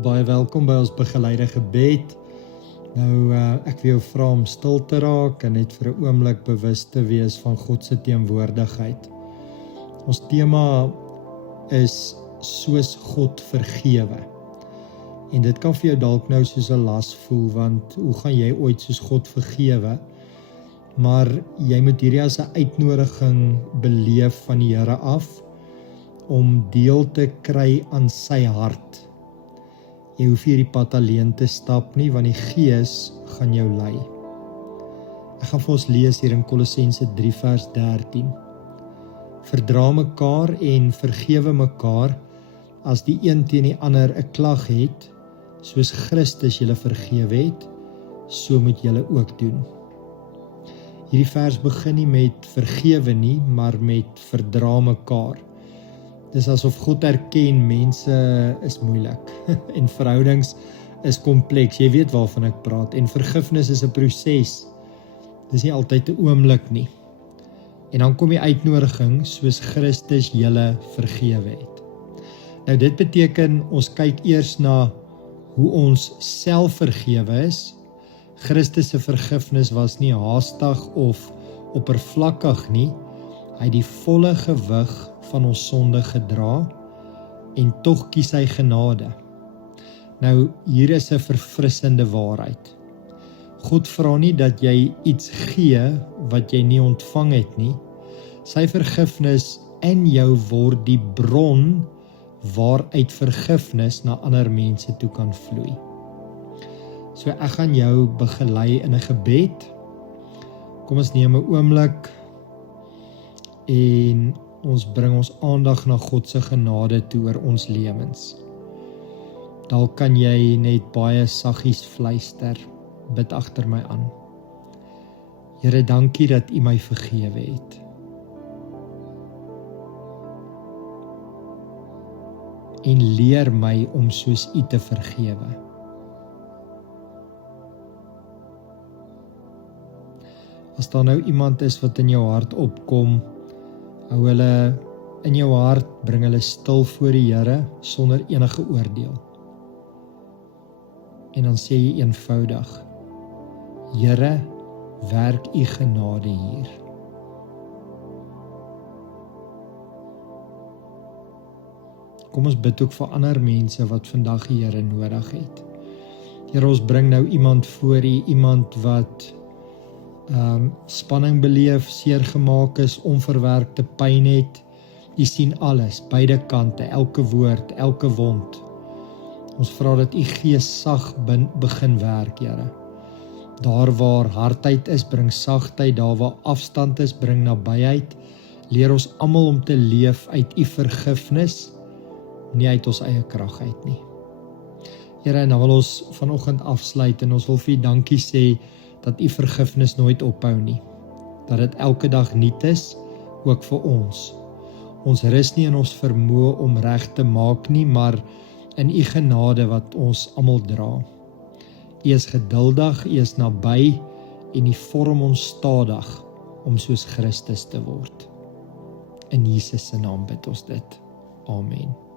Baie welkom by ons begeleide gebed. Nou, ek wil jou vra om stil te raak en net vir 'n oomblik bewus te wees van God se teenwoordigheid. Ons tema is soos God vergewe. En dit kan vir jou dalk nou soos 'n las voel, want hoe gaan jy ooit soos God vergewe? Maar jy moet hierdie as 'n uitnodiging beleef van die Here af, om deel te kry aan sy hart. Jy hoef hierdie pad alleen te stap nie, want die Gees gaan jou lei. Ek gaan vir ons lees hier in Kolossense 3 vers 13. Verdra mekaar en vergewe mekaar, as die een teen die ander 'n klag het, soos Christus julle vergewe het, so moet julle ook doen. Hierdie vers begin nie met vergewe nie, maar met verdra mekaar. Dis asof God erken, mense is moeilik en verhoudings is kompleks. Jy weet waarvan ek praat. En vergifnis is 'n proses. Dis nie altyd 'n oomblik nie. En dan kom die uitnodiging, soos Christus julle vergewe het. Nou dit beteken, ons kyk eers na hoe ons self vergewe is. Christus se vergifnis was nie haastig of oppervlakkig nie. Hy het die volle gewig van ons sonde gedra, en tog kies hy genade. Nou, hier is 'n verfrissende waarheid. God vra nie dat jy iets gee wat jy nie ontvang het nie. Sy vergifnis in jou word die bron waaruit vergifnis na ander mense toe kan vloei. So ek gaan jou begelei in 'n gebed. Kom ons neem 'n oomblik en ons bring ons aandag na God se genade toe oor ons lewens. Dalk kan jy net baie saggies fluister, bid agter my aan. Here, dankie dat U my vergewe het. En leer my om soos U te vergewe. As daar nou iemand is wat in jou hart opkom, hou hulle in jou hart, bring hulle stil voor die Here sonder enige oordeel. En dan sê jy eenvoudig: Here, werk U genade hier. Kom ons bid ook vir ander mense wat vandag die Here nodig het. Here, ons bring nou iemand voor U, iemand wat spanning beleef, seer gemaak is, onverwerkte pyn het. U sien alles, beide kante, elke woord, elke wond. Ons vra dat U Gees sag begin werk, Here. Daar waar hardheid is, bring sagtheid, daar waar afstand is, bring nabyheid. Leer ons almal om te leef uit U vergifnis, nie uit ons eie krag uit nie. Here, en dan wil ons vanoggend afsluit en ons wil vir U dankie sê dat U vergifnis nooit ophou nie. Dat dit elke dag nuut is, ook vir ons. Ons rus nie in ons vermoë om reg te maak nie, maar in U genade wat ons almal dra. U is geduldig, U is naby, en U vorm ons stadig om soos Christus te word. In Jesus se naam bid ons dit. Amen.